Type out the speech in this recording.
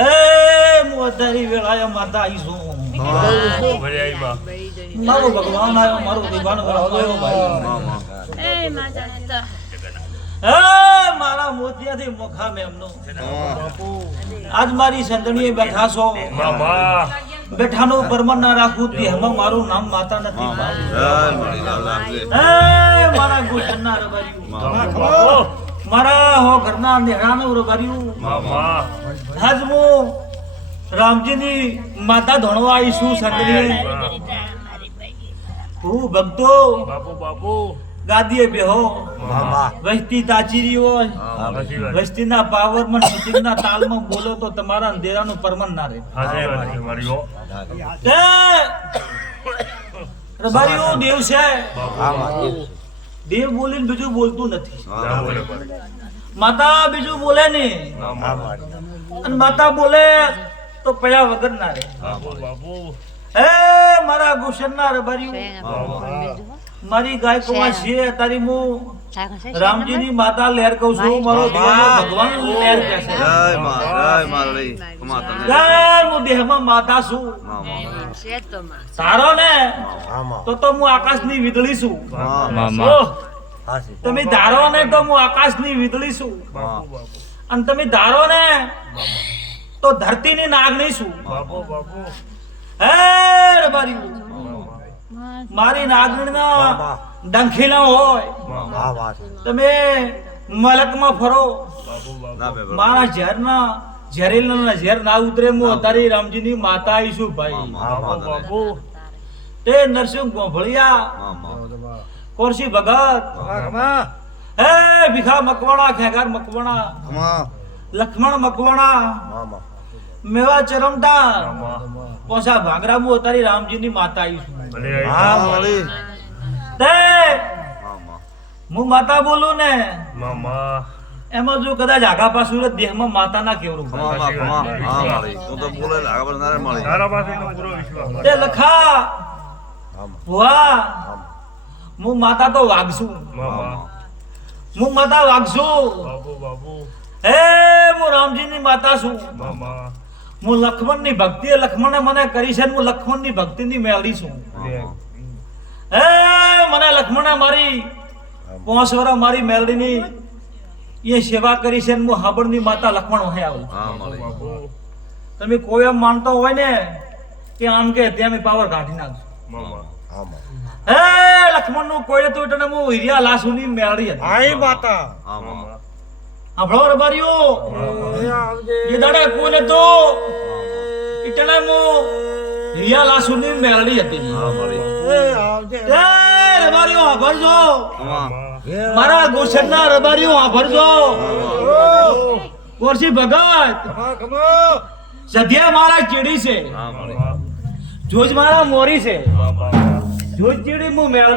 એ મોતારી વેળાએ માતા આવી છું મારો ભગવાન આવ્યો મારો દીવાનો આવ્યો ભાઈ મારા મોતિયાથી મોખા મેમનો આજ મારી સંતણીએ બેઠા છો બેઠાનો પરમાન ના રાખું તે હમ મારું નામ માતા નથી મારા ગુશનના રબાર્યું મારા હો ઘરના નેહાનું રબાર્યું આજ હું રામજીની માતા ધણવા આવી છું સંતણીએ હું ભક્તો બાપુ ગાદીએ બેહો વસ્તી તાચીરી હોય વસ્તીના પાવરમાં શૂટિંગના તાલમાં બોલો તો તમારા અંધેરાનું પરમન ના રહે રબારીઓ દેવ છે દેવ બોલીને બીજું બોલતું નથી માતા બીજું બોલે ને અને માતા બોલે તો પયા વગર ના રહે હે મારા ગુશનના રબારીઓ મારી ગાય કોવા છે તારી હું રામજીની માતા લહેર કહું છું મારો ભગવાન લહેર કહે છે જય હું દેહમાં માતા છું તારો ને તો હું આકાશની વીજળી છું તમે ધારો ને તો હું આકાશની વીજળી છું અને તમે ધારો ને તો ધરતીની નાગણી છું હે રબારી મારી નાગણીના ડંખીલા હોય તમે મલકમાં ફરો મારા ઝેરના ઝેરીલા ઝેર ના ઉતરે હું તારી રામજીની માતા આવીશું ભાઈ તે નરસિંહ ગોભળિયા કોરસી ભગત હે ભીખા મકવાણા ખેગાર મકવાણા લક્ષ્મણ મકવાણા મેવા ચરમટા પોસા ભાંગરા હું તારી રામજીની માતા આવીશું હું માતા બોલું ને એમાં જો કદાચ આગા પાછું દેહમાં માતા ના કેવડું લખા ભુવા હું માતા તો વાગશું હું માતા વાગશું હે હું રામજીની માતા છું હું લક્ષ્મણની ભક્તિ લક્ષ્મણે મને કરી છે હું લક્ષ્મણની ભક્તિની મેળવી છું હે મને લક્ષ્મણે મારી 5 વર્ષ મારી મેળવીની એ સેવા કરી છે હું હાબળની માતા લક્ષ્મણ હોય આવું તમે કોઈ એમ માનતો હોય ને કે આમ કે ત્યાં પાવર કાઢી નાખજો હે લક્ષ્મણ નું કોઈ તો એટલે હું હીરિયા લાસુની મેળવી હતી આઈ માતા આપણો રબારીઓ એ દાડા કોને તો એટલે હું હીરિયા લાસુની મેળવી હતી એ રબારીઓ આભરજો મારા ગોશનના રબારીઓ આભરજો કોરસી ભગત સધ્યા મારા ચીડી છે જોજ મારા મોરી છે જોજ ચીડી હું મેળવી